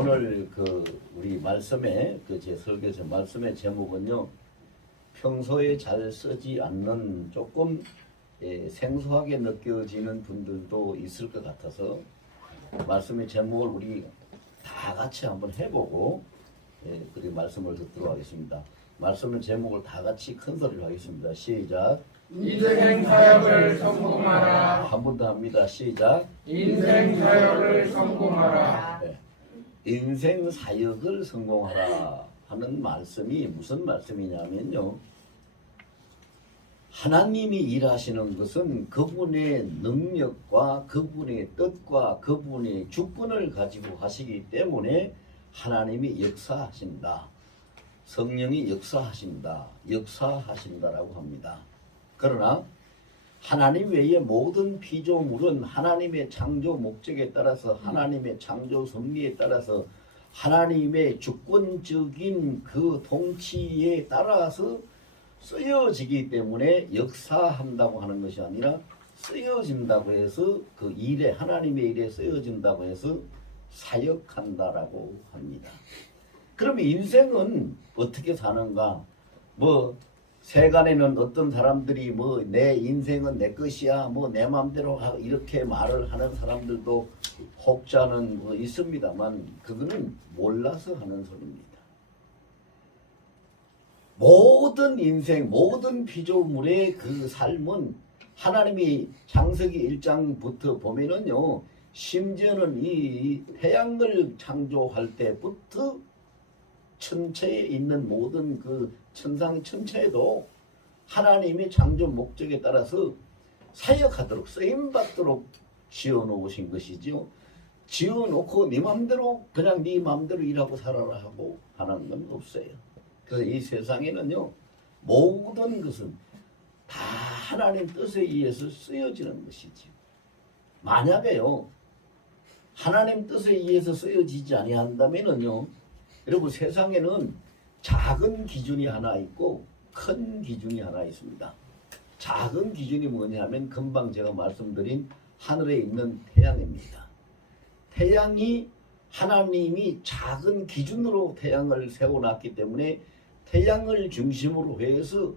오늘 우리 말씀의 제 설교에서 말씀의 제목은요, 평소에 잘 쓰지 않는 조금 생소하게 느껴지는 분들도 있을 것 같아서 말씀의 제목을 우리 다 같이 한번 해보고 그리고 말씀을 듣도록 하겠습니다. 말씀의 제목을 다 같이 큰 소리로 하겠습니다. 시작. 인생 사역을 성공하라. 한 번 더 합니다. 시작. 인생 사역을 성공하라. 네. 인생 사역을 성공하라 하는 말씀이 무슨 말씀이냐면요, 하나님이 일하시는 것은 그분의 능력과 그분의 뜻과 그분의 주권을 가지고 하시기 때문에 하나님이 역사하신다. 성령이 역사하신다라고 합니다. 그러나 하나님 외의 모든 피조물은 하나님의 창조 목적에 따라서, 하나님의 창조 섭리에 따라서, 하나님의 주권적인 그 통치에 따라서 쓰여지기 때문에 역사한다고 하는 것이 아니라 쓰여진다고 해서 그 일에, 하나님의 일에 쓰여진다고 해서 사역한다라고 합니다. 그럼 인생은 어떻게 사는가? 세간에는 어떤 사람들이 내 인생은 내 것이야, 내 마음대로 이렇게 말을 하는 사람들도 혹자는 있습니다만 그거는 몰라서 하는 소리입니다. 모든 인생, 모든 피조물의 그 삶은 하나님이 창세기 1장부터 보면은요, 심지어는 이 태양을 창조할 때부터 천체에 있는 모든 그 천상천체에도 하나님의 창조 목적에 따라서 사역하도록, 쓰임받도록 지어놓으신 것이죠. 지어놓고 네 맘대로 그냥 네 맘대로 일하고 살아라 하고 하는 건 없어요. 그래서 이 세상에는요, 모든 것은 다 하나님 뜻에 의해서 쓰여지는 것이지. 만약에요, 하나님 뜻에 의해서 쓰여지지 아니한다면은요, 여러분, 세상에는 작은 기준이 하나 있고 큰 기준이 하나 있습니다. 작은 기준이 뭐냐면 금방 제가 말씀드린 하늘에 있는 태양입니다. 태양이, 하나님이 작은 기준으로 태양을 세워놨기 때문에 태양을 중심으로 해서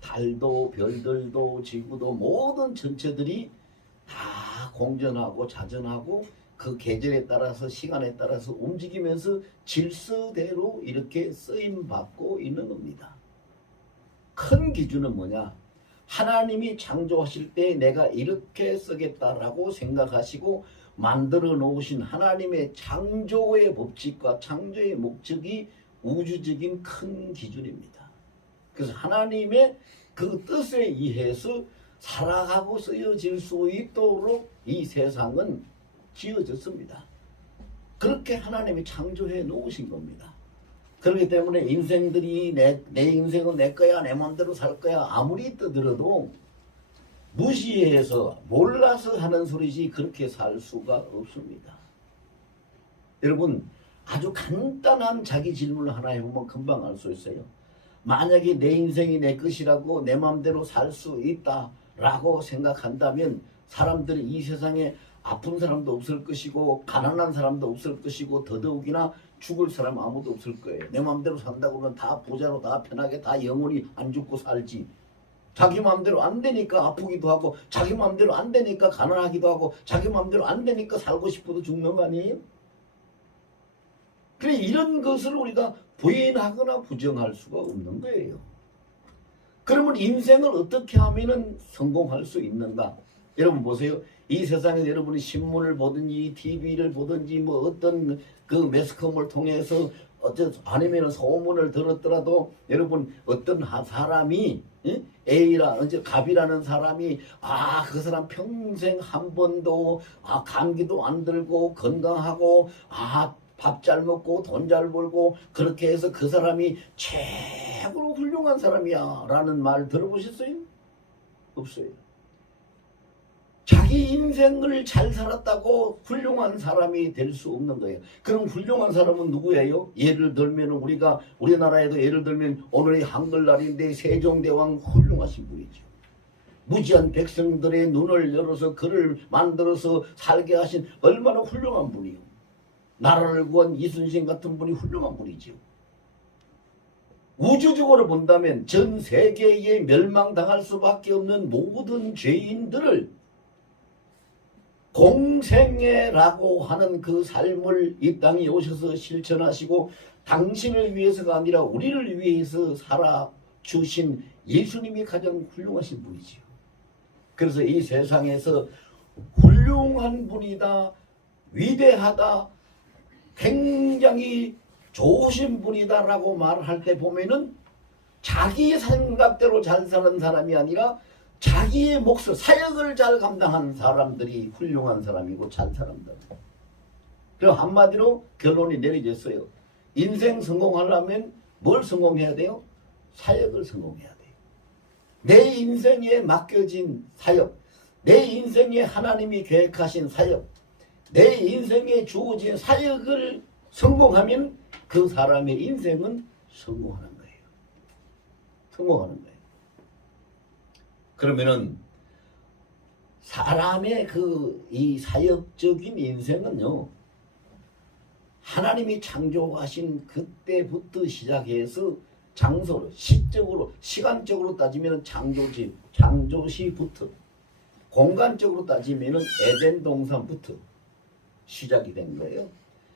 달도 별들도 지구도 모든 전체들이 다 공전하고 자전하고 그 계절에 따라서, 시간에 따라서 움직이면서 질서대로 이렇게 쓰임받고 있는 겁니다. 큰 기준은 뭐냐? 하나님이 창조하실 때 내가 이렇게 쓰겠다라고 생각하시고 만들어 놓으신 하나님의 창조의 법칙과 창조의 목적이 우주적인 큰 기준입니다. 그래서 하나님의 그 뜻에 의해서 살아가고 쓰여질 수 있도록 이 세상은 지어졌습니다. 그렇게 하나님이 창조해 놓으신 겁니다. 그렇기 때문에 인생들이 내 인생은 내 거야, 내 마음대로 살 거야 아무리 떠들어도 무시해서 몰라서 하는 소리지 그렇게 살 수가 없습니다. 여러분, 아주 간단한 자기 질문을 하나 해보면 금방 알 수 있어요. 만약에 내 인생이 내 것이라고 내 마음대로 살 수 있다라고 생각한다면 사람들이 이 세상에 아픈 사람도 없을 것이고 가난한 사람도 없을 것이고 더더욱이나 죽을 사람 아무도 없을 거예요. 내 마음대로 산다고 그러면 다 부자로 다 편하게 다 영원히 안 죽고 살지. 자기 마음대로 안 되니까 아프기도 하고, 자기 마음대로 안 되니까 가난하기도 하고, 자기 마음대로 안 되니까 살고 싶어도 죽는 거 아니에요? 그래, 이런 것을 우리가 부인하거나 부정할 수가 없는 거예요. 그러면 인생을 어떻게 하면 성공할 수 있는가? 여러분 보세요. 이 세상에 여러분이 신문을 보든지 TV를 보든지 어떤 그 매스컴을 통해서 아니면 소문을 들었더라도 여러분 어떤 사람이 갑이라는 사람이 그 사람 평생 한 번도 감기도 안 들고 건강하고 밥 잘 먹고 돈 잘 벌고 그렇게 해서 그 사람이 최고로 훌륭한 사람이야 라는 말 들어보셨어요? 없어요. 자기 인생을 잘 살았다고 훌륭한 사람이 될 수 없는 거예요. 그럼 훌륭한 사람은 누구예요? 예를 들면 우리나라에도 예를 들면 오늘이 한글날인데 세종대왕 훌륭하신 분이죠. 무지한 백성들의 눈을 열어서 그를 만들어서 살게 하신 얼마나 훌륭한 분이요. 나라를 구한 이순신 같은 분이 훌륭한 분이지요. 우주적으로 본다면 전 세계에 멸망당할 수밖에 없는 모든 죄인들을 공생애라고 하는 그 삶을 이 땅에 오셔서 실천하시고 당신을 위해서가 아니라 우리를 위해서 살아주신 예수님이 가장 훌륭하신 분이지요. 그래서 이 세상에서 훌륭한 분이다, 위대하다, 굉장히 좋으신 분이다라고 말할 때 보면은 자기 생각대로 잘 사는 사람이 아니라 자기의 몫을, 사역을 잘 감당하는 사람들이 훌륭한 사람이고 잘 사람들. 그럼 한마디로 결론이 내려졌어요. 인생 성공하려면 뭘 성공해야 돼요? 사역을 성공해야 돼요. 내 인생에 맡겨진 사역, 내 인생에 하나님이 계획하신 사역, 내 인생에 주어진 사역을 성공하면 그 사람의 인생은 성공하는 거예요. 성공하는 거예요. 그러면은 사람의 이 사역적인 인생은요, 하나님이 창조하신 그때부터 시작해서 장소로, 시적으로, 시간적으로 따지면 창조시부터, 공간적으로 따지면 에덴 동산부터 시작이 된 거예요.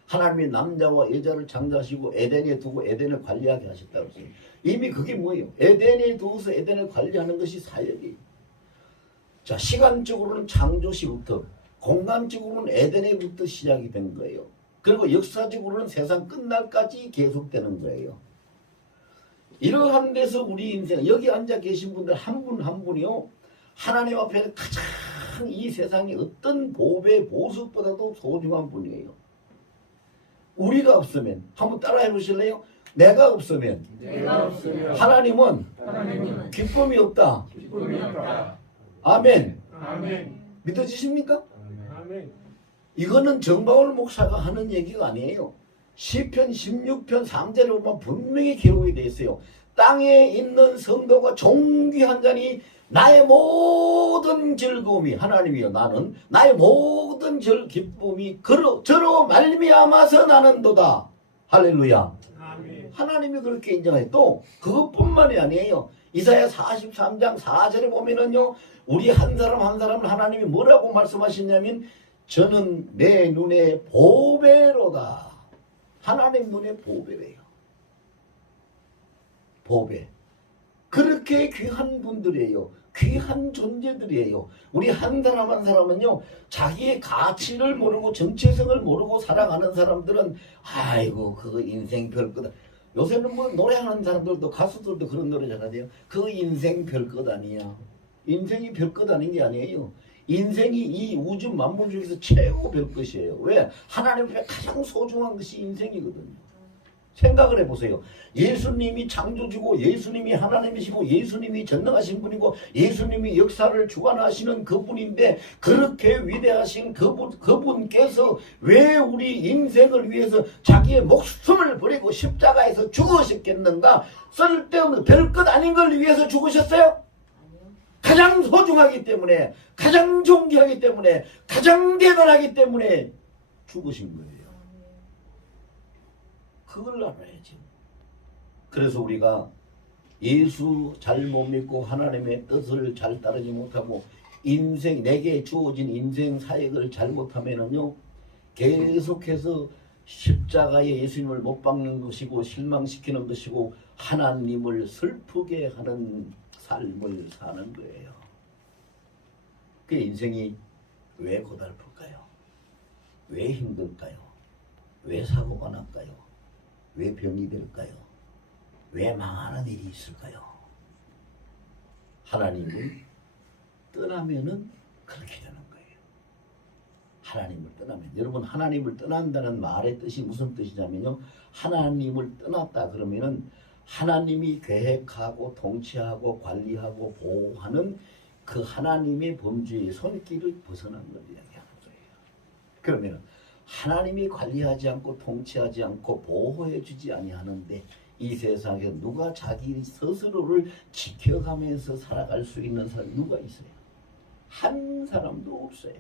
하나님이 남자와 여자를 창조하시고 에덴에 두고 에덴을 관리하게 하셨다고 했어요. 이미 그게 뭐예요? 에덴에 두어서 에덴을 관리하는 것이 사역이에요. 자, 시간적으로는 창조시부터, 공간적으로는 에덴에부터 시작이 된 거예요. 그리고 역사적으로는 세상 끝날까지 계속되는 거예요. 이러한 데서 우리 인생, 여기 앉아 계신 분들 한 분 한 분이요, 하나님 앞에 가장 이 세상의 어떤 보배 보석보다도 소중한 분이에요. 우리가 없으면, 한번 따라해 보실래요? 내가 없으면 하나님은 기쁨이 없다. 아멘. 믿어지십니까? 이거는 정바울 목사가 하는 얘기가 아니에요. 시편 16편 3절에 보면 분명히 기록이 되어 있어요. 땅에 있는 성도가 존귀한 자니 나의 모든 즐거움이, 하나님이여 나는 나의 모든 기쁨이 저로 말미암아서 나는도다. 할렐루야. 아멘. 하나님이 그렇게 인정해요. 또 그것뿐만이 아니에요. 이사야 43장 4절에 보면은요, 우리 한 사람 한 사람을 하나님이 뭐라고 말씀하시냐면 저는 내 눈에 보배로다. 하나님 눈에 보배래요. 보배. 그렇게 귀한 분들이에요. 귀한 존재들이에요. 우리 한 사람 한 사람은요, 자기의 가치를 모르고 정체성을 모르고 살아가는 사람들은 아이고 그거 인생 별거다. 요새는 뭐 노래하는 사람들도, 가수들도 그런 노래 잘하대요. 그 인생 별것 아니야. 인생이 별것 아닌 게 아니에요. 인생이 이 우주 만물 중에서 최고 별것이에요. 왜? 하나님 앞에 가장 소중한 것이 인생이거든요. 생각을 해보세요. 예수님이 창조주고 예수님이 하나님이시고 예수님이 전능하신 분이고 예수님이 역사를 주관하시는 그분인데, 그렇게 위대하신 그분께서 왜 우리 인생을 위해서 자기의 목숨을 버리고 십자가에서 죽으셨겠는가? 쓸데없는 별것 아닌 걸 위해서 죽으셨어요? 가장 소중하기 때문에, 가장 존귀하기 때문에, 가장 대단하기 때문에 죽으신 거예요. 그걸 알아야죠. 그래서 우리가 예수 잘 못 믿고 하나님의 뜻을 잘 따르지 못하고 인생, 내게 주어진 인생 사역을 잘못하면은요, 계속해서 십자가에 예수님을 못 박는 것이고 실망시키는 것이고 하나님을 슬프게 하는 삶을 사는 거예요. 그 인생이 왜 고달플까요? 왜 힘들까요? 왜 사고가 날까요? 왜 병이 될까요? 왜 망하는 일이 있을까요? 하나님을 떠나면은 그렇게 되는 거예요. 하나님을 떠나면, 여러분 하나님을 떠난다는 말의 뜻이 무슨 뜻이냐면요, 하나님을 떠났다 그러면은 하나님이 계획하고 통치하고 관리하고 보호하는 그 하나님의 범주의 손길을 벗어난 걸 이야기하는 거예요. 그러면 하나님이 관리하지 않고 통치하지 않고 보호해 주지 아니하는데 이 세상에 누가 자기 스스로를 지켜가면서 살아갈 수 있는 사람이 누가 있어요? 한 사람도 없어요.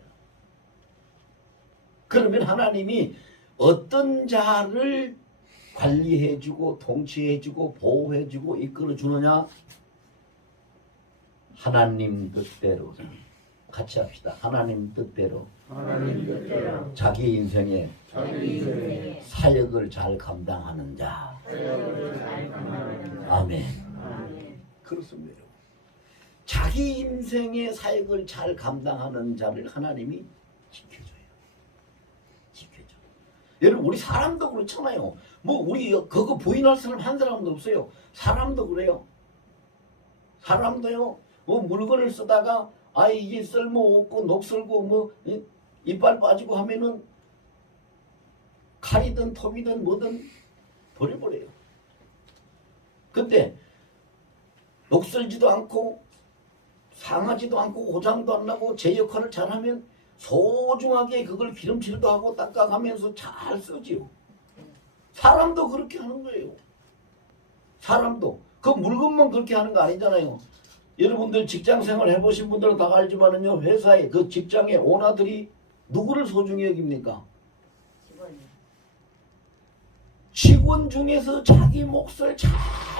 그러면 하나님이 어떤 자를 관리해주고 통치해주고 보호해주고 이끌어주느냐? 하나님 뜻대로. 같이 합시다. 하나님 뜻대로 하나님 뜻대로 자기 인생에 자기 인생의 사역을 잘 감당하는 자. 사역을 잘 감당하는 자. 아멘. 아멘. 그렇습니다. 자기 인생의 사역을 잘 감당하는 자를 하나님이 지켜줘요. 지켜줘. 여러분 우리 사람도 그렇잖아요. 뭐 우리 그거 부인할 사람 한 사람도 없어요. 사람도 그래요. 사람도요. 뭐 물건을 쓰다가 아 이게 쓸모없고 녹슬고 뭐 이빨 빠지고 하면은 칼이든 톱이든 뭐든 버려버려요. 근데 녹슬지도 않고 상하지도 않고 고장도 안 나고 제 역할을 잘하면 소중하게 그걸 기름칠도 하고 닦아가면서 잘 쓰지요. 사람도 그렇게 하는 거예요. 사람도 그 물건만 그렇게 하는 거 아니잖아요. 여러분들 직장생활 해보신 분들은 다 알지만은요, 회사에 그 직장의 오너들이 누구를 소중히 여깁니까? 직원 중에서 자기 몫을 잘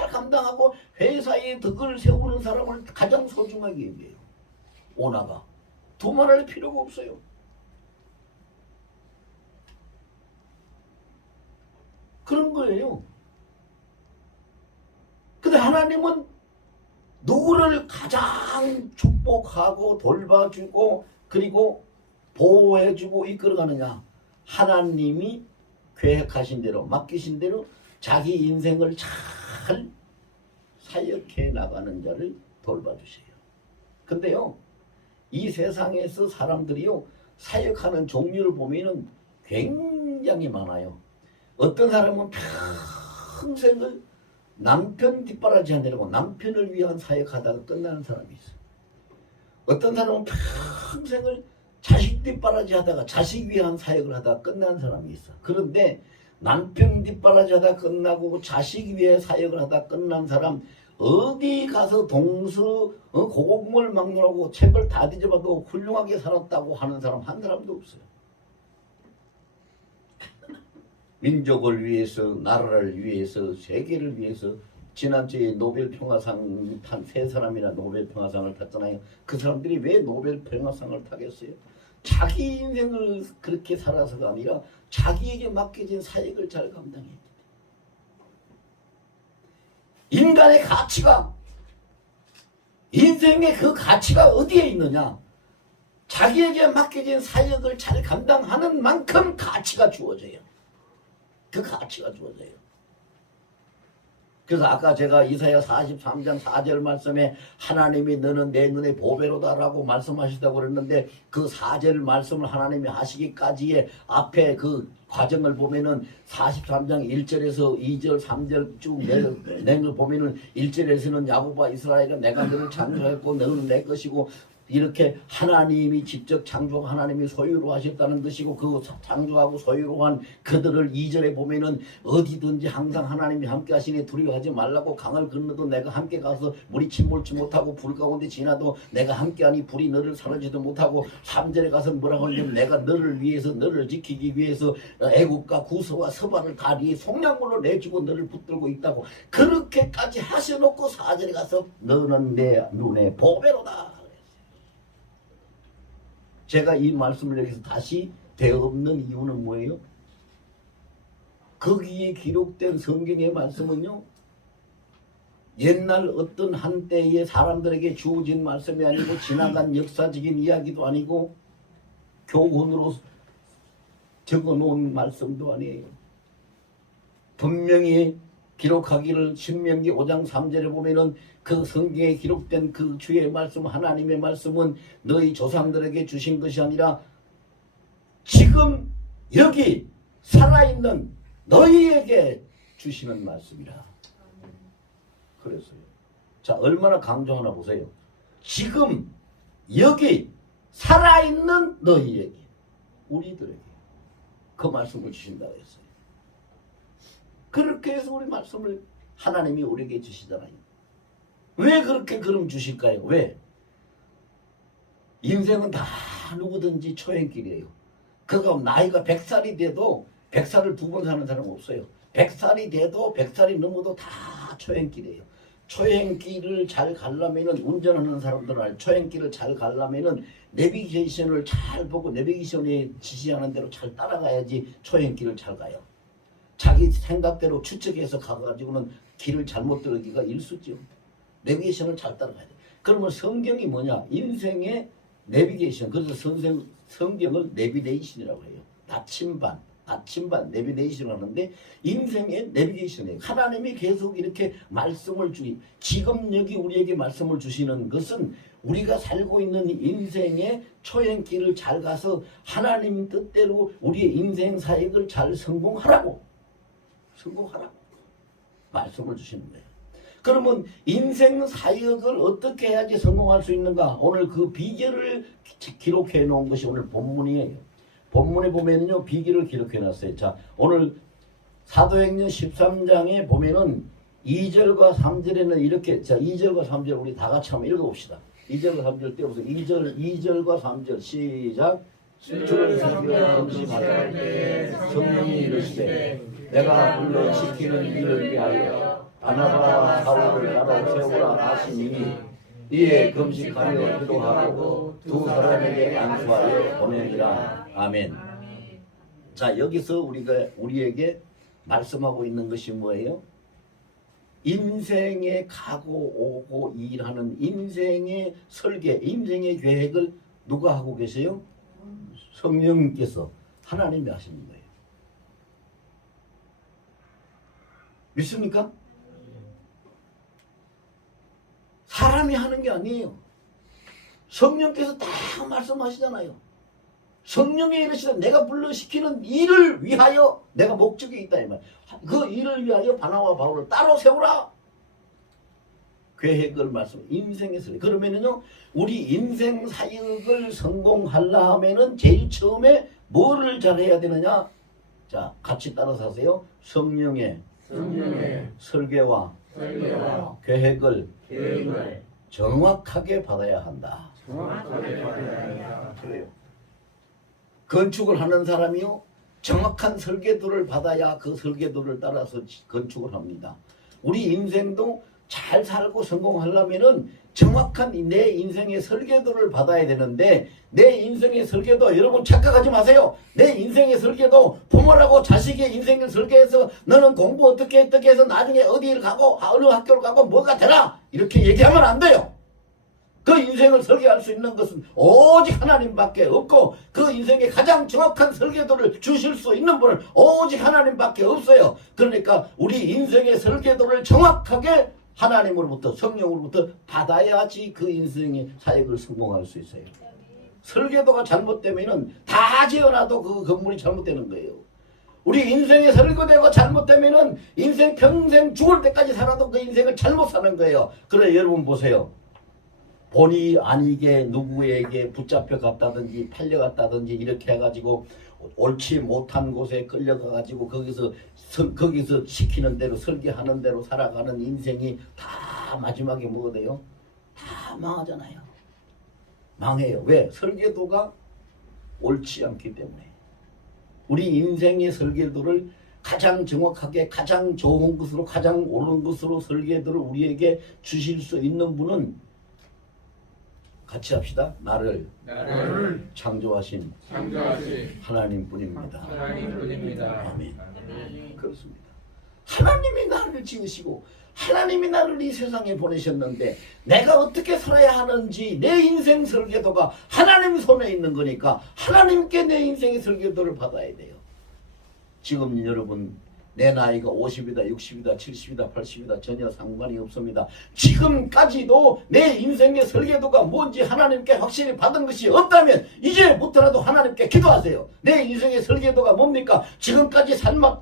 감당하고 회사에 덕을 세우는 사람을 가장 소중하게 여겨요. 오너가 두말할 필요가 없어요. 그런 거예요. 근데 하나님은 누구를 가장 축복하고 돌봐주고 그리고 보호해주고 이끌어가느냐? 하나님이 계획하신 대로 맡기신 대로 자기 인생을 잘 사역해 나가는 자를 돌봐주세요. 근데요, 이 세상에서 사람들이요 사역하는 종류를 보면은 굉장히 많아요. 어떤 사람은 평생을 남편 뒷바라지 하느라고 남편을 위한 사역하다가 끝나는 사람이 있어요. 어떤 사람은 평생을 자식 뒷바라지 하다가 자식 위한 사역을 하다가 끝나는 사람이 있어. 그런데 남편 뒷바라지 하다가 끝나고 자식 위해 사역을 하다가 끝난 사람 어디 가서 고공을 막론하고 책을 다 뒤져봐도 훌륭하게 살았다고 하는 사람 한 사람도 없어요. 민족을 위해서, 나라를 위해서, 세계를 위해서 지난주에 노벨 평화상 탄 세 사람이나 노벨 평화상을 탔잖아요. 그 사람들이 왜 노벨 평화상을 타겠어요? 자기 인생을 그렇게 살아서가 아니라 자기에게 맡겨진 사역을 잘 감당했다. 인간의 가치가, 인생의 그 가치가 어디에 있느냐? 자기에게 맡겨진 사역을 잘 감당하는 만큼 가치가 주어져요. 그 가치가 주어져요. 그래서 아까 제가 이사야 43장 4절 말씀에 하나님이 너는 내 눈에 보배로다라고 말씀하시다고 그랬는데 그 4절 말씀을 하나님이 하시기까지의 앞에 그 과정을 보면은 43장 1절에서 2절 3절 쭉 내걸 보면은 1절에서는 야곱아 이스라엘아 내가 너를 창조했고 너는 내 것이고 이렇게 하나님이 직접 창조하고 하나님이 소유로 하셨다는 뜻이고 그 창조하고 소유로 한 그들을 2절에 보면은 어디든지 항상 하나님이 함께 하시니 두려워하지 말라고 강을 건너도 내가 함께 가서 물이 침몰치 못하고 불 가운데 지나도 내가 함께하니 불이 너를 사르지도 못하고 3절에 가서 뭐라고 하냐면 내가 너를 위해서 너를 지키기 위해서 애국과 구서와 서발을 다리에 속량물로 내주고 너를 붙들고 있다고 그렇게까지 하셔놓고 4절에 가서 너는 내 눈에 보배로다. 제가 이 말씀을 여기서 다시 되없는 이유는 뭐예요? 거기에 기록된 성경의 말씀은요 옛날 어떤 한때의 사람들에게 주어진 말씀이 아니고 지나간 역사적인 이야기도 아니고 교훈으로 적어놓은 말씀도 아니에요. 분명히 기록하기를 신명기 5장 3절에 보면은 그 성경에 기록된 그 주의 말씀 하나님의 말씀은 너희 조상들에게 주신 것이 아니라 지금 여기 살아있는 너희에게 주시는 말씀이라. 그랬어요. 자 얼마나 강조하나 보세요. 지금 여기 살아있는 너희에게 우리들에게 그 말씀을 주신다고 했어요. 그렇게 해서 우리 말씀을 하나님이 우리에게 주시잖아요. 왜 그렇게 그럼 주실까요? 왜? 인생은 다 누구든지 초행길이에요. 그가 나이가 100살이 돼도 100살을 2번 사는 사람 없어요. 100살이 돼도 100살이 넘어도 다 초행길이에요. 초행길을 잘 가려면은 운전하는 사람들은 초행길을 잘 가려면은 내비게이션을 잘 보고 내비게이션이 지시하는 대로 잘 따라가야지 초행길을 잘 가요. 자기 생각대로 추측해서 가가지고는 길을 잘못 들기가 일수죠. 내비게이션을 잘 따라가야 돼. 그러면 성경이 뭐냐? 인생의 내비게이션. 그래서 성경을 내비게이션이라고 해요. 나침반 내비게이션 하는데 인생의 내비게이션이에요. 하나님이 계속 이렇게 말씀을 지금 여기 우리에게 말씀을 주시는 것은 우리가 살고 있는 인생의 초행길을 잘 가서 하나님 뜻대로 우리의 인생 사역을 잘 성공하라고 말씀을 주시는 거예요. 그러면 인생 사역을 어떻게 해야지 성공할 수 있는가? 오늘 그 비결을 기록해 놓은 것이 오늘 본문이에요. 본문에 보면은요, 비결을 기록해 놨어요. 자, 오늘 사도행전 13장에 보면은 2절과 3절에는 이렇게, 자, 2절과 3절 우리 다 같이 한번 읽어봅시다. 2절과 3절 떼어보세요. 2절과 3절 시작. 주를 섬겨 금식할 때에 성령이 이르시되 내가 불러 지키는 일을 위하여 바나바와 사울을 나로 세우라 하시니 이에 금식하며 기도하고 두 사람에게 안수하여 보내니라. 아멘. 자, 여기서 우리에게 말씀하고 있는 것이 뭐예요? 인생에 가고 오고 일하는 인생의 설계, 인생의 계획을 누가 하고 계세요? 성령님께서, 하나님이 하시는 거예요. 믿습니까? 사람이 하는 게 아니에요. 성령께서 다 말씀하시잖아요. 성령이 이르시되 내가 불러시키는 일을 위하여 내가 목적이 있다 이 말. 그 일을 위하여 바나바와 바울을 따로 세우라. 계획을 말씀. 인생에서 그러면은요, 우리 인생 사역을 성공하려 하면은 제일 처음에 뭐를 잘해야 되느냐? 자, 같이 따라서 하세요. 성령의 설계와 계획을 정확하게 받아야 한다. 그래요. 건축을 하는 사람이요, 정확한 설계도를 받아야 그 설계도를 따라서 건축을 합니다. 우리 인생도 잘 살고 성공하려면은 정확한 내 인생의 설계도를 받아야 되는데, 내 인생의 설계도, 여러분 착각하지 마세요. 내 인생의 설계도 부모라고 자식의 인생을 설계해서 너는 공부 어떻게 해서 나중에 어디를 가고 어느 학교를 가고 뭐가 되라 이렇게 얘기하면 안 돼요. 그 인생을 설계할 수 있는 것은 오직 하나님밖에 없고, 그 인생의 가장 정확한 설계도를 주실 수 있는 분은 오직 하나님밖에 없어요. 그러니까 우리 인생의 설계도를 정확하게 하나님으로부터, 성령으로부터 받아야지 그 인생의 사역을 성공할 수 있어요. 설계도가 잘못되면은 다 지어놔도 그 건물이 잘못되는 거예요. 우리 인생의 설계도가 잘못되면은 인생 평생 죽을 때까지 살아도 그 인생을 잘못 사는 거예요. 그래, 여러분 보세요. 본의 아니게 누구에게 붙잡혀 갔다든지 팔려갔다든지 이렇게 해가지고 옳지 못한 곳에 끌려가가지고 거기서 시키는 대로 설계하는 대로 살아가는 인생이 다 마지막에 뭐가 돼요? 다 망하잖아요. 망해요. 왜? 설계도가 옳지 않기 때문에. 우리 인생의 설계도를 가장 정확하게, 가장 좋은 것으로, 가장 옳은 것으로 설계도를 우리에게 주실 수 있는 분은, 같이 합시다. 나를 창조하신 하나님뿐입니다. 아멘. 그렇습니다. 하나님이 나를 지으시고 하나님이 나를 이 세상에 보내셨는데 내가 어떻게 살아야 하는지 내 인생 설계도가 하나님 손에 있는 거니까 하나님께 내 인생의 설계도를 받아야 돼요. 지금 여러분, 내 나이가 50이다, 60이다, 70이다, 80이다 전혀 상관이 없습니다. 지금까지도 내 인생의 설계도가 뭔지 하나님께 확실히 받은 것이 없다면 이제부터라도 하나님께 기도하세요. 내 인생의 설계도가 뭡니까? 지금까지 잘못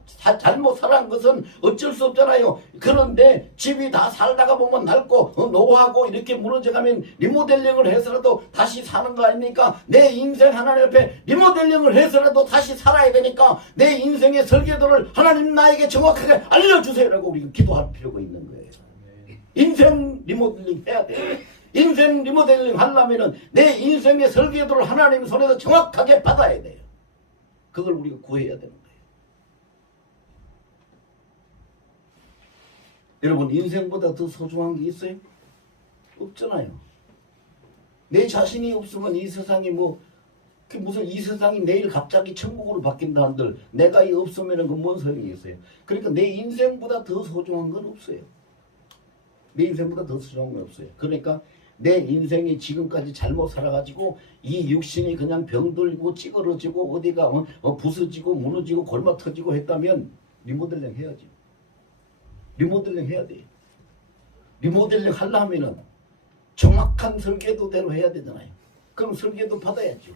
살아간 것은 어쩔 수 없잖아요. 그런데 집이 다 살다가 보면 낡고 노후하고 이렇게 무너져가면 리모델링을 해서라도 다시 사는 거 아닙니까? 내 인생 하나님 앞에 리모델링을 해서라도 다시 살아야 되니까 내 인생의 설계도를 하나님 나에게 정확하게 알려주세요라고 우리가 기도할 필요가 있는 거예요. 인생 리모델링 해야 돼. 인생 리모델링 하려면은 내 인생의 설계도를 하나님 손에서 정확하게 받아야 돼요. 그걸 우리가 구해야 되는 거예요. 여러분 인생보다 더 소중한 게 있어요? 없잖아요. 내 자신이 없으면 이 세상이 그 무슨 이 세상이 내일 갑자기 천국으로 바뀐다 한들 내가 없으면 그 뭔 소용이 있어요. 그러니까 내 인생보다 더 소중한 건 없어요. 내 인생보다 더 소중한 건 없어요. 그러니까 내 인생이 지금까지 잘못 살아가지고 이 육신이 그냥 병들고 찌그러지고 어디가 부서지고 무너지고 골마 터지고 했다면 리모델링 해야지. 리모델링 해야 돼요. 리모델링 하려면은 정확한 설계도대로 해야 되잖아요. 그럼 설계도 받아야죠.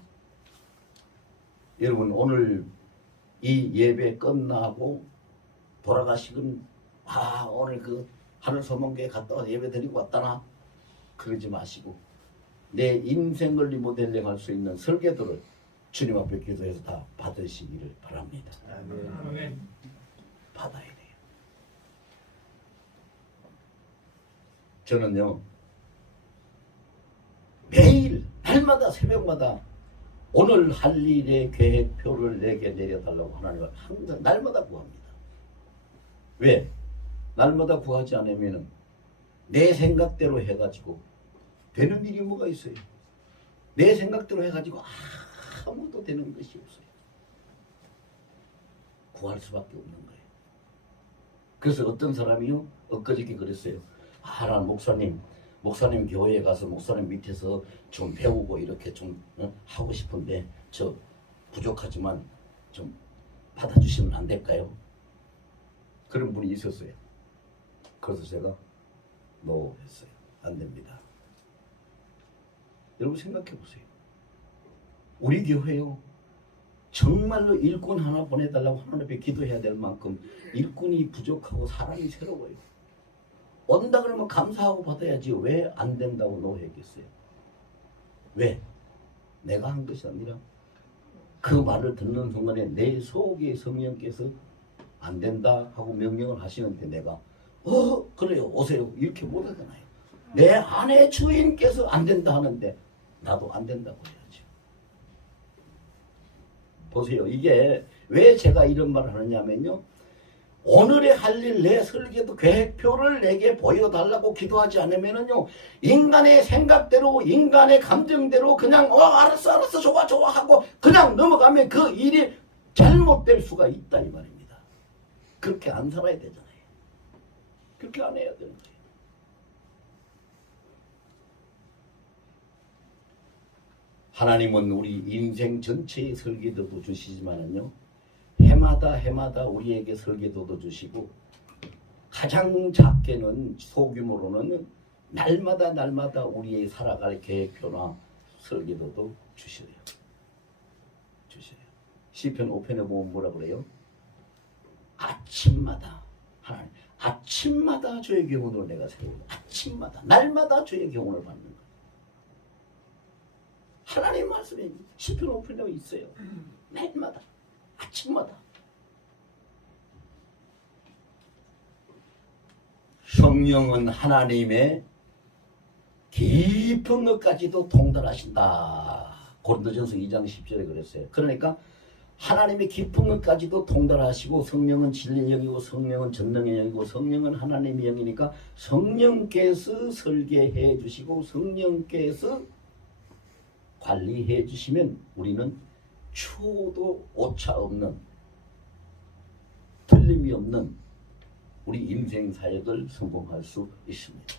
여러분 오늘 이 예배 끝나고 돌아가시건 오늘 그 하늘소망교회 갔다 와 예배 드리고 왔다나 그러지 마시고 내 인생을 리모델링 할 수 있는 설계도를 주님 앞에 기도해서 다 받으시기를 바랍니다. 아멘. 받아야 돼요. 저는요 매일 날마다 새벽마다 오늘 할 일의 계획표를 내게 내려달라고 하나님을 항상 날마다 구합니다. 왜? 날마다 구하지 않으면 내 생각대로 해가지고 되는 일이 뭐가 있어요? 내 생각대로 해가지고 아무도 되는 것이 없어요. 구할 수밖에 없는 거예요. 그래서 어떤 사람이요 엊그저께 그랬어요. 나 목사님 교회에 가서 목사님 밑에서 좀 배우고 이렇게 좀 하고 싶은데 저 부족하지만 좀 받아주시면 안 될까요? 그런 분이 있었어요. 그래서 제가 노 했어요. 안 됩니다. 여러분 생각해 보세요. 우리 교회요 정말로 일꾼 하나 보내달라고 하나님 앞에 기도해야 될 만큼 일꾼이 부족하고 사람이 새로워요. 온다 그러면 감사하고 받아야지 왜 안 된다고 노했겠어요? 왜? 내가 한 것이 아니라 그 말을 듣는 순간에 내 속에 성령께서 안 된다 하고 명령을 하시는데 내가 그래요 오세요 이렇게 못하잖아요. 내 아내 주인께서 안 된다 하는데 나도 안 된다고 해야죠. 보세요. 이게 왜 제가 이런 말을 하느냐면요. 오늘의 할 일 내 설계도 계획표를 내게 보여달라고 기도하지 않으면은요 인간의 생각대로 인간의 감정대로 그냥 알았어 좋아 하고 그냥 넘어가면 그 일이 잘못될 수가 있다 이 말입니다. 그렇게 안 살아야 되잖아요. 그렇게 안 해야 되는 거예요. 하나님은 우리 인생 전체의 설계도도 주시지만은요 해마다 우리에게 설계도도 주시고 가장 작게는 소규모로는 날마다 우리의 살아갈 계획표나 설계도도 주셔요. 시편 5편에 보면 뭐라 그래요? 아침마다 하나님 아침마다 주의 경륜을 내가 세우고 아침마다 날마다 주의 경륜을 받는 거예요. 하나님 말씀에 시편 5편에 있어요. 날마다 아침마다. 성령은 하나님의 깊은 것까지도 통달하신다. 고린도전서 2장 10절에 그랬어요. 그러니까 하나님의 깊은 것까지도 통달하시고 성령은 진리의 영이고 성령은 전능의 영이고 성령은 하나님의 영이니까 성령께서 설계해 주시고 성령께서 관리해 주시면 우리는 추호도 오차 없는 틀림이 없는 우리 인생 사역을 성공할 수 있습니다.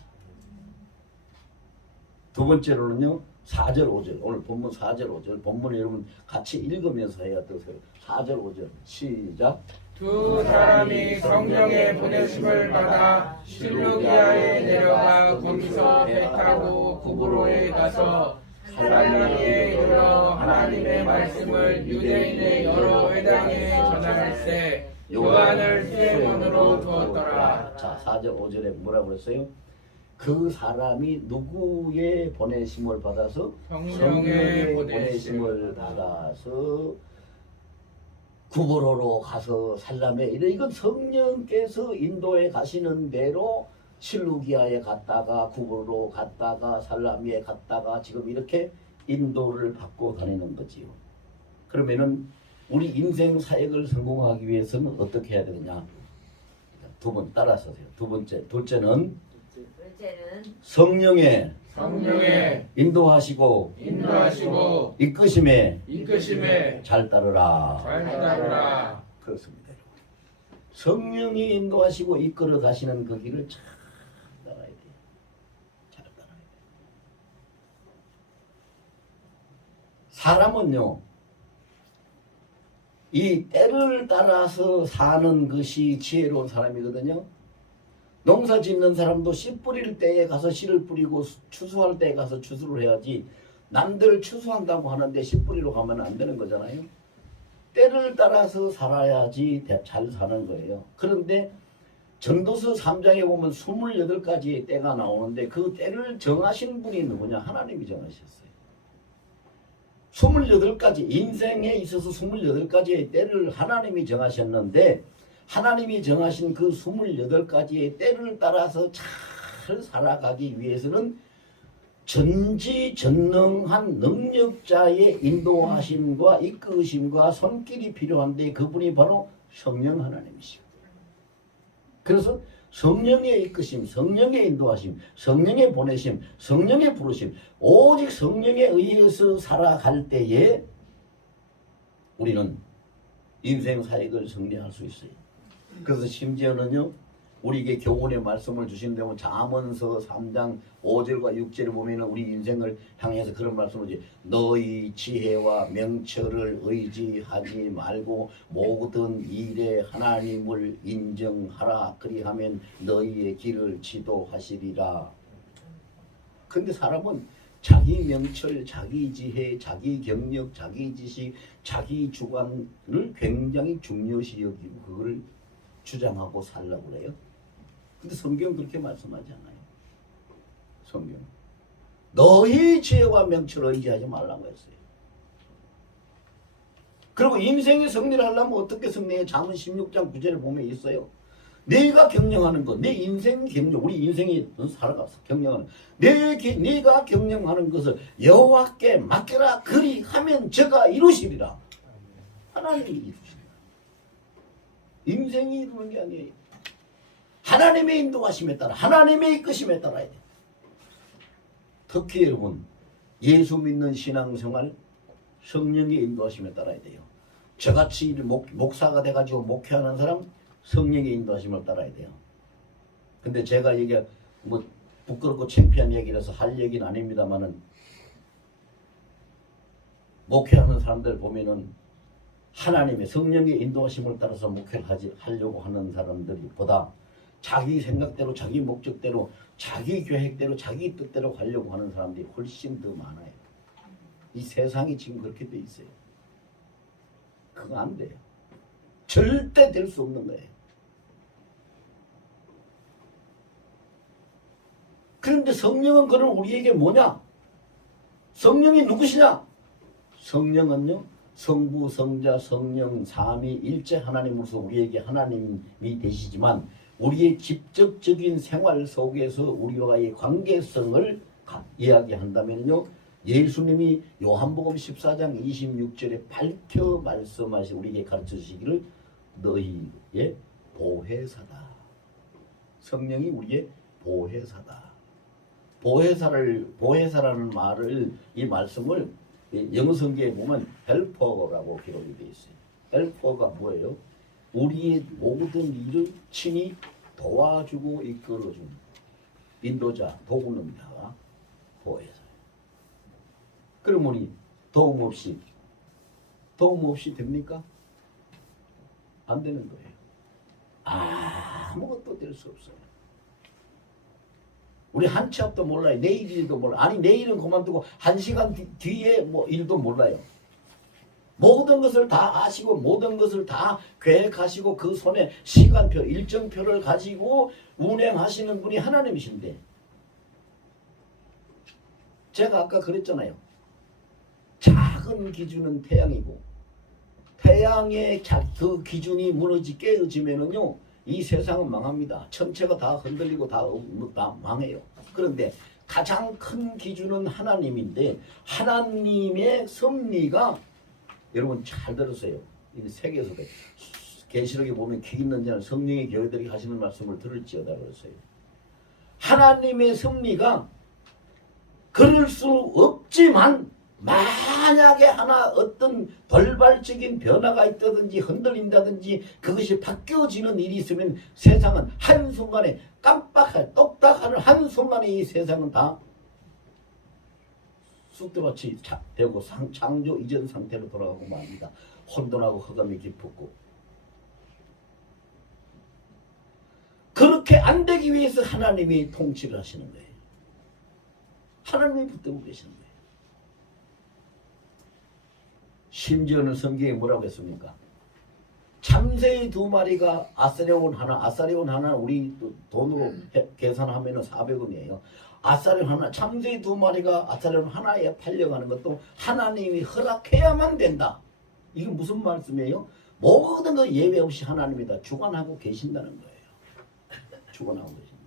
두 번째로는요 4절 5절 오늘 본문 4절 5절 본문 여러분 같이 읽으면서 해야 되세요. 4절 5절 시작. 두 사람이 성령의 보내심을 받아 실루기아에 내려가 거기서 배 타고 구브로에 가서 사람이 여러 하나님의 말씀을 유대인의 여러 회당에 전할 때 요한을 수행원으로 두었더라. 자 4절 5절에 뭐라고 그랬어요? 그 사람이 누구의 보내심을 받아서 성령의 보내심을 받아서 구브로로 가서 살라메 이건 성령께서 인도에 가시는 대로 실루기아에 갔다가 구브로로 갔다가 살라미에 갔다가 지금 이렇게 인도를 받고 다니는 거지요. 그러면은 우리 인생 사역을 성공하기 위해서는 어떻게 해야 되느냐? 두 번 따라서 하세요. 두 번째, 둘째는 둘째는 성령의 인도하시고 이끄심에 이끄심에 잘 따르라. 잘 따르라. 그렇습니다. 성령이 인도하시고 이끌어 가시는 그 길을 잘 따라야 돼요. 잘 따라야 돼요. 사람은요, 이 때를 따라서 사는 것이 지혜로운 사람이거든요. 농사 짓는 사람도 씨 뿌릴 때에 가서 씨를 뿌리고 추수할 때에 가서 추수를 해야지, 남들 추수한다고 하는데 씨 뿌리러 가면 안 되는 거잖아요. 때를 따라서 살아야지 잘 사는 거예요. 그런데 전도서 3장에 보면 28가지의 때가 나오는데 그 때를 정하신 분이 누구냐? 하나님이 정하셨어요. 28가지, 인생에 있어서 28가지의 때를 하나님이 정하셨는데, 하나님이 정하신 그 28가지의 때를 따라서 잘 살아가기 위해서는 전지전능한 능력자의 인도하심과 이끄심과 손길이 필요한데, 그분이 바로 성령 하나님이시오. 그래서 성령의 이끄심, 성령의 인도하심, 성령의 보내심, 성령의 부르심, 오직 성령에 의해서 살아갈 때에 우리는 인생 사역을 성리할 수 있어요. 그래서 심지어는요, 우리에게 교훈의 말씀을 주신다면 잠언서 3장 5절과 6절에 보면 우리 인생을 향해서 그런 말씀을 하지. 너희 지혜와 명철을 의지하지 말고 모든 일에 하나님을 인정하라. 그리하면 너희의 길을 지도하시리라. 근데 사람은 자기 명철, 자기 지혜, 자기 경력, 자기 지식, 자기 주관을 굉장히 중요시 여기고 그걸 주장하고 살라고 그래요. 근데 성경은 그렇게 말씀하지 않아요. 성경 너희 지혜와 명철을 의지하지 말라고 했어요. 그리고 인생의 승리를 하려면 어떻게 승리해? 잠언 16장 9절에 보면 있어요. 내가 경영하는 것, 내 인생 경영, 우리 인생이 살아가서 경영하는 내가 경영하는 것을 여호와께 맡겨라. 그리하면 저가 이루시리라. 하나님이 이루시리라. 인생이 이루는 게 아니에요. 하나님의 인도하심에 따라, 하나님의 이끄심에 따라야 돼. 특히 여러분, 예수 믿는 신앙생활 성령의 인도하심에 따라야 돼요. 저같이 목사가 돼가지고 목회하는 사람 성령의 인도하심을 따라야 돼요. 근데 제가 이게 뭐 부끄럽고 창피한 얘기라서 할 얘기는 아닙니다만은, 목회하는 사람들 보면은 하나님의 성령의 인도하심을 따라서 목회를 하려고 하는 사람들이 보다 자기 생각대로, 자기 목적대로, 자기 계획대로, 자기 뜻대로 가려고 하는 사람들이 훨씬 더 많아요. 이 세상이 지금 그렇게 돼 있어요. 그거 안 돼요. 절대 될 수 없는 거예요. 그런데 성령은 그럼 우리에게 뭐냐? 성령이 누구시냐? 성령은요, 성부, 성자, 성령, 삼위일체 하나님으로서 우리에게 하나님이 되시지만, 우리의 직접적인 생활 속에서 우리와의 관계성을 이야기한다면요, 예수님이 요한복음 14장 26절에 밝혀 말씀하시 우리에게 가르쳐 주시기를 너희의 보혜사다. 성령이 우리의 보혜사다. 보혜사라는 말을, 이 말씀을 영어 성경에 보면 헬퍼라고 기록이 되어 있어요. 헬퍼가 뭐예요? 우리의 모든 일을 친히 도와주고 이끌어주는 인도자, 도구는 다 보혜사예요. 그러면 도움 없이 됩니까? 안 되는 거예요. 아무것도 될 수 없어요. 우리 한 치 앞도 몰라요. 내일 일도 몰라요. 아니 내일은 그만두고 1시간 뒤에 뭐 일도 몰라요. 모든 것을 다 아시고 모든 것을 다 계획하시고 그 손에 시간표, 일정표를 가지고 운행하시는 분이 하나님이신데, 제가 아까 그랬잖아요. 작은 기준은 태양이고, 태양의 그 기준이 깨어지면은요, 이 세상은 망합니다. 전체가 다 흔들리고 다 망해요. 그런데 가장 큰 기준은 하나님인데, 하나님의 섭리가, 여러분 잘 들으세요. 이 세계에서 계시록에 보면 기 있는 자는 성령의 교회들이 하시는 말씀을 들을지어다 그랬어요. 하나님의 섭리가 그럴 수 없지만 만약에 하나 어떤 돌발적인 변화가 있다든지 흔들린다든지 그것이 바뀌어지는 일이 있으면 세상은 한순간에 깜빡할 똑딱하는 한순간에 이 세상은 다 쑥대밭이 되고 창조 이전 상태로 돌아가고 맙니다. 혼돈하고 흑암이 깊었고 그렇게 안 되기 위해서 하나님이 통치를 하시는 거예요. 하나님이 붙들고 계시는 거예요. 심지어는 성경에 뭐라고 했습니까? 참새의 2마리가 아사리온 하나 우리 돈으로 계산하면 400원이에요. 아사리온 하나, 참새의 2마리가 아사리온 하나에 팔려가는 것도 하나님이 허락해야만 된다. 이게 무슨 말씀이에요? 모든 거 예외 없이 하나님이 다 주관하고 계신다는 거예요. 주관하고 계신다.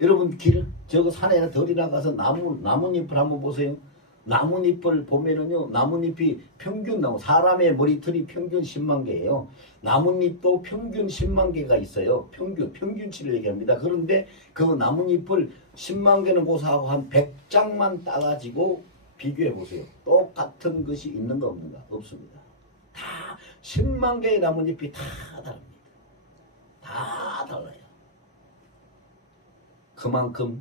여러분 저거 산에 덜이 나가서 나뭇잎을 한번 보세요. 나뭇잎을 보면은요, 나뭇잎이 평균 사람의 머리털이 평균 10만 개예요. 나뭇잎도 평균 10만 개가 있어요. 평균치를 얘기합니다. 그런데 그 나뭇잎을 10만 개는 고사하고 한 100장만 따가지고 비교해 보세요. 똑같은 것이 있는가 없는가? 없습니다. 다 10만 개의 나뭇잎이 다 다릅니다. 다 달라요. 그만큼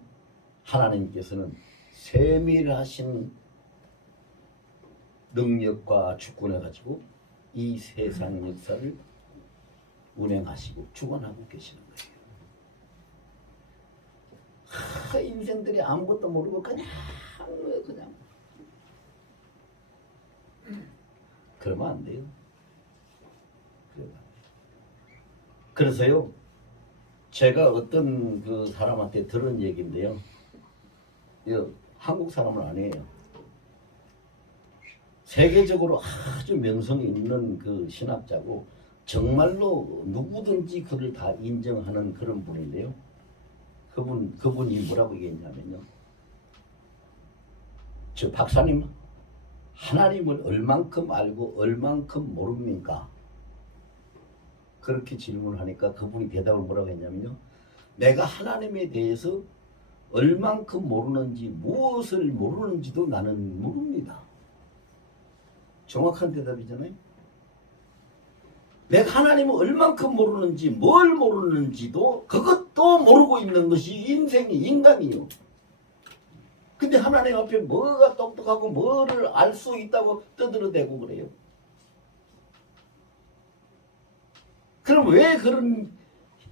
하나님께서는 세밀하신 능력과 주권을 가지고 이 세상 역사를 운행하시고 주관하고 계시는 거예요. 인생들이 아무것도 모르고 그냥 그러면 안 돼요. 그래서요, 제가 어떤 그 사람한테 들은 얘기인데요, 한국 사람은 아니에요. 세계적으로 아주 명성이 있는 그 신학자고 정말로 누구든지 그를 다 인정하는 그런 분인데요. 그분이 뭐라고 얘기했냐면요. 저 박사님, 하나님을 얼만큼 알고 얼만큼 모릅니까? 그렇게 질문을 하니까 그분이 대답을 뭐라고 했냐면요. 내가 하나님에 대해서 얼만큼 모르는지 무엇을 모르는지도 나는 모릅니다. 정확한 대답이잖아요. 내가 하나님을 얼만큼 모르는지 뭘 모르는지도 그것도 모르고 있는 것이 인간이요. 근데 하나님 앞에 뭐가 똑똑하고 뭐를 알 수 있다고 떠들어대고 그래요. 그럼 왜 그런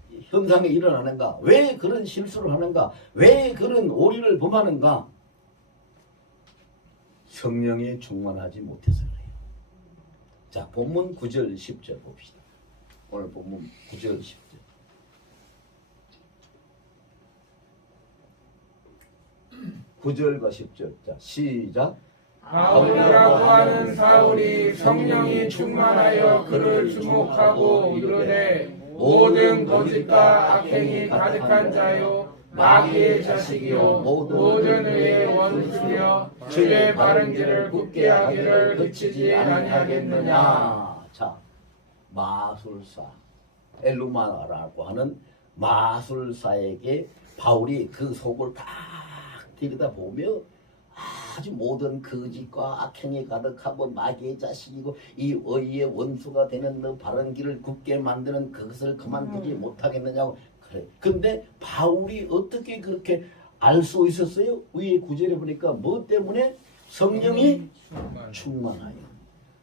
현상이 일어나는가? 왜 그런 실수를 하는가? 왜 그런 오리를 범하는가? 성령에 충만하지 못해서 그래요. 자, 본문 9절 10절 봅시다. 오늘 본문 9절 10절. (9절과 10절) 자, 시작. 바울이라고 하는 사울이 성령이 충만하여 그를 주목하고 이르되 모든 거짓과 악행이 가득한 자요 마귀의 자식이요 모든 의의 원수여 주의 바른 길을 굳게 하기를 그치지 아니하겠느냐. 자, 마술사 엘루마라고 하는 마술사에게 바울이 그 속을 딱 들여다보며 아주 모든 거짓과 악행이 가득하고 마귀의 자식이고 이 의의 원수가 되는 너 바른 길을 굳게 만드는 그것을 그만두지 못하겠느냐고. 그래. 근데 바울이 어떻게 그렇게 알 수 있었어요? 위에 구절에 보니까 뭐 때문에? 성령이 충만하여.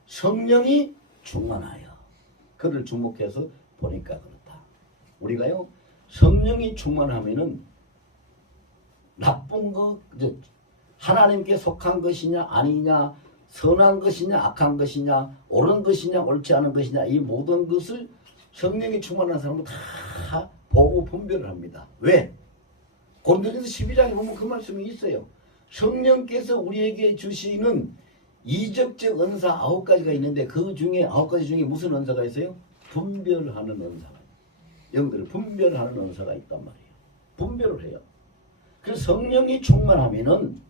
성령이 충만하여. 그를 주목해서 보니까 그렇다. 우리가요, 성령이 충만하면은 나쁜 거, 하나님께 속한 것이냐 아니냐, 선한 것이냐 악한 것이냐, 옳은 것이냐 옳지 않은 것이냐, 이 모든 것을 성령이 충만한 사람은 다 보고 분별을 합니다. 왜? 고린도전서 12장에 보면 그 말씀이 있어요. 성령께서 우리에게 주시는 이적적 은사 9가지가 있는데 그 중에 9가지 중에 무슨 은사가 있어요? 분별하는 은사가, 영들을 분별하는 은사가 있단 말이에요. 분별을 해요. 그래서 성령이 충만하면은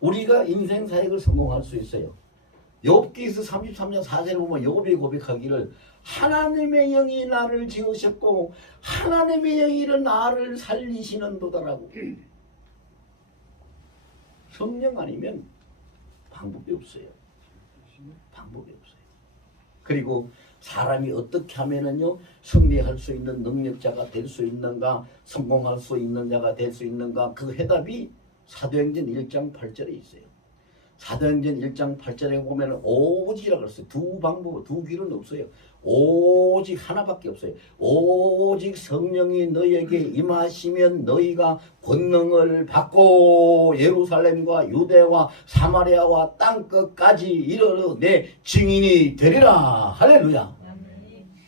우리가 인생 사역을 성공할 수 있어요. 욥기서 33년 4절에 보면 욥이 고백하기를 하나님의 영이 나를 지으셨고 하나님의 영이 나를 살리시는도다라고. 성령 아니면 방법이 없어요. 방법이 없어요. 그리고 사람이 어떻게 하면은요 승리할 수 있는 능력자가 될 수 있는가, 성공할 수 있는 자가 될 수 있는가, 그 해답이 사도행전 1장 8절에 있어요. 사도행전 1장 8절에 보면 오직이라고 그랬어요. 두 방법, 두 길은 없어요. 오직 하나밖에 없어요. 오직 성령이 너희에게 임하시면 너희가 권능을 받고 예루살렘과 유대와 사마리아와 땅끝까지 이르러 내 증인이 되리라. 할렐루야.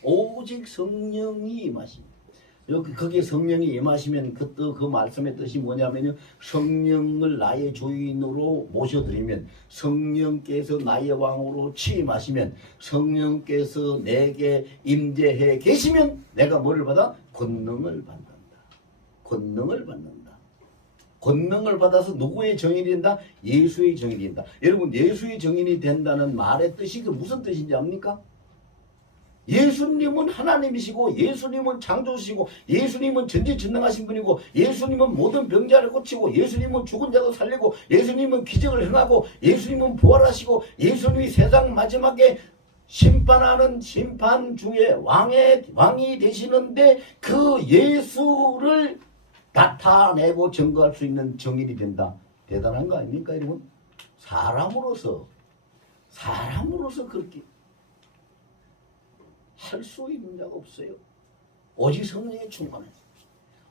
오직 성령이 임하십니다. 여기 거기에 성령이 임하시면 그 말씀의 뜻이 뭐냐면요, 성령을 나의 주인으로 모셔드리면, 성령께서 나의 왕으로 취임하시면, 성령께서 내게 임재해 계시면 내가 뭐를 받아? 권능을 받는다. 권능을 받는다. 권능을 받아서 누구의 정인이 된다? 예수의 정인이 된다. 여러분, 예수의 정인이 된다는 말의 뜻이 그 무슨 뜻인지 압니까? 예수님은 하나님이시고, 예수님은 창조주시고, 예수님은 전지전능하신 분이고, 예수님은 모든 병자를 고치고, 예수님은 죽은 자도 살리고, 예수님은 기적을 행하고, 예수님은 부활하시고, 예수님이 세상 마지막에 심판하는 심판 중에 왕이 되시는데 그 예수를 나타내고 증거할 수 있는 정인이 된다. 대단한 거 아닙니까, 여러분? 사람으로서 그렇게 할 수 있는 자가 없어요. 오직 성령에 충만해.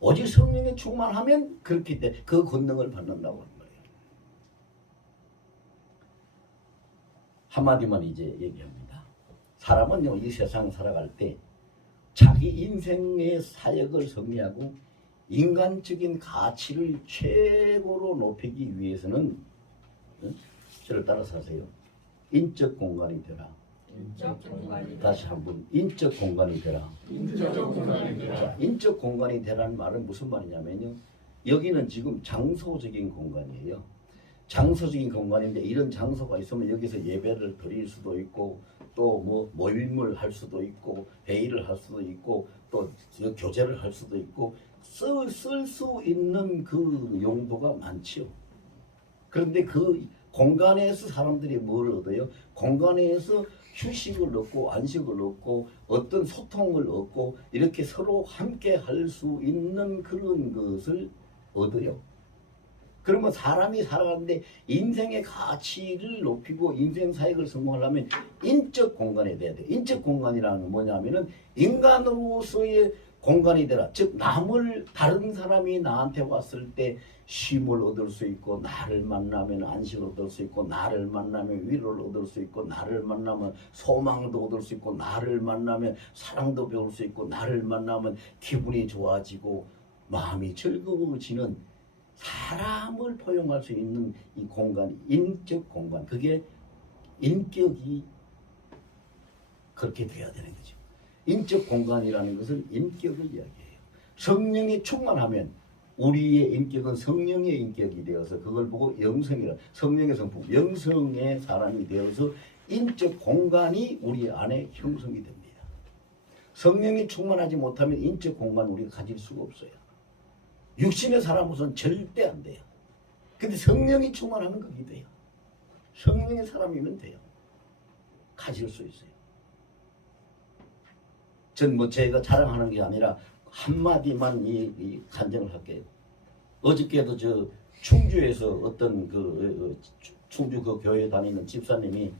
오직 성령에 충만하면 그렇기 때문에 그 권능을 받는다고 하는 거예요. 한마디만 이제 얘기합니다. 사람은요, 이 세상 살아갈 때 자기 인생의 사역을 성리하고 인간적인 가치를 최고로 높이기 위해서는, 저를 따라서 하세요. 인적 공간이 되라. 다시 한번 인적 공간이 되라. 자, 인적 공간이 되라는 말은 무슨 말이냐면요, 여기는 지금 장소적인 공간이에요. 장소적인 공간인데 이런 장소가 있으면 여기서 예배를 드릴 수도 있고, 또 뭐 모임을 할 수도 있고, 회의를 할 수도 있고, 또 교제를 할 수도 있고, 쓸 수 있는 그 용도가 많지요. 그런데 그 공간에서 사람들이 뭘 얻어요? 공간에서 휴식을 얻고 안식을 얻고 어떤 소통을 얻고 이렇게 서로 함께 할 수 있는 그런 것을 얻어요. 그러면 사람이 살아가는데 인생의 가치를 높이고 인생 사역을 성공하려면 인적 공간이 돼야 돼요. 인적 공간이라는 건 뭐냐면은 인간으로서의 공간이 되라. 즉 다른 사람이 나한테 왔을 때 쉼을 얻을 수 있고, 나를 만나면 안식을 얻을 수 있고, 나를 만나면 위로를 얻을 수 있고, 나를 만나면 소망도 얻을 수 있고, 나를 만나면 사랑도 배울 수 있고, 나를 만나면 기분이 좋아지고 마음이 즐거워지는 사람을 포용할 수 있는 이 공간, 인적 공간, 그게 인격이 그렇게 돼야 되는 거죠. 인적 공간이라는 것은 인격을 이야기해요. 성령이 충만하면 우리의 인격은 성령의 인격이 되어서 그걸 보고 영성이라, 성령의 성품, 영성의 사람이 되어서 인적 공간이 우리 안에 형성이 됩니다. 성령이 충만하지 못하면 인적 공간 우리가 가질 수가 없어요. 육신의 사람으로서는 절대 안 돼요. 근데 성령이 충만하면 그게 돼요. 성령의 사람이면 돼요. 가질 수 있어요. 전 뭐 제가 자랑하는 게 아니라 한마디만 이 간증을 할게요. 어저께도 저 충주에서 어떤 충주 그 교회 다니는 집사님이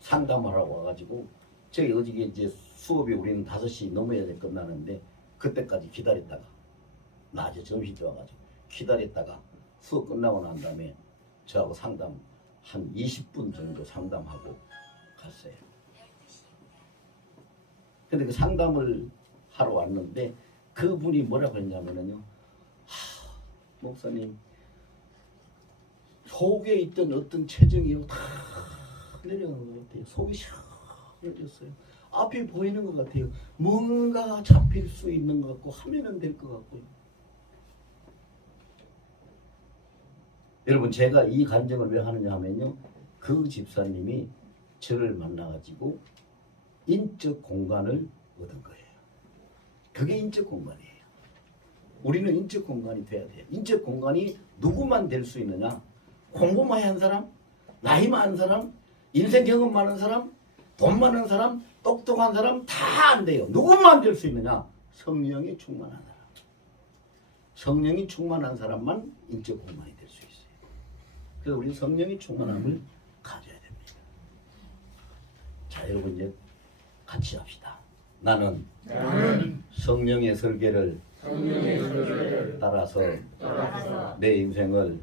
상담하라고 와가지고, 저희 어저께 이제 수업이 우리는 5시 넘어야 끝나는데 그때까지 기다렸다가 낮에 점심때 와가지고 기다렸다가 수업 끝나고 난 다음에 저하고 상담 한 20분 정도 상담하고 갔어요. 근데 그 상담을 하러 왔는데 그분이 뭐라고 했냐면요, 목사님, 속에 있던 어떤 체증이 다 내려가는 것 같아요. 속이 시원해졌어요. 앞이 보이는 것 같아요. 뭔가 잡힐 수 있는 것 같고 하면은 될 것 같고요. 여러분, 제가 이 간증을 왜 하느냐 하면요, 그 집사님이 저를 만나가지고 인적 공간을 얻은 거예요. 그게 인적 공간이에요. 우리는 인적 공간이 돼야 돼요. 인적 공간이 누구만 될 수 있느냐? 공부 많이 한 사람, 나이 많은 사람, 인생 경험 많은 사람, 돈 많은 사람, 똑똑한 사람 다 안 돼요. 누구만 될 수 있느냐? 성령이 충만한 사람. 성령이 충만한 사람만 인적 공간이 될 수 있어요. 그래서 우리는 성령이 충만함을 가져야 됩니다. 자, 여러분 이제 같이 합시다. 나는 성령의 설계를 따라서 내 인생을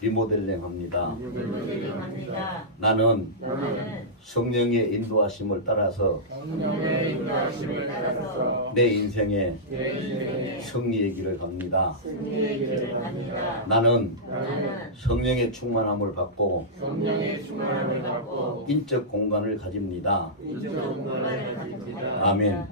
리모델링합니다. 나는 성령의 인도하심을 따라서 내 인생의 승리의 길을 갑니다. 나는 성령의 충만함을 받고 인적 공간을 가집니다. 아멘.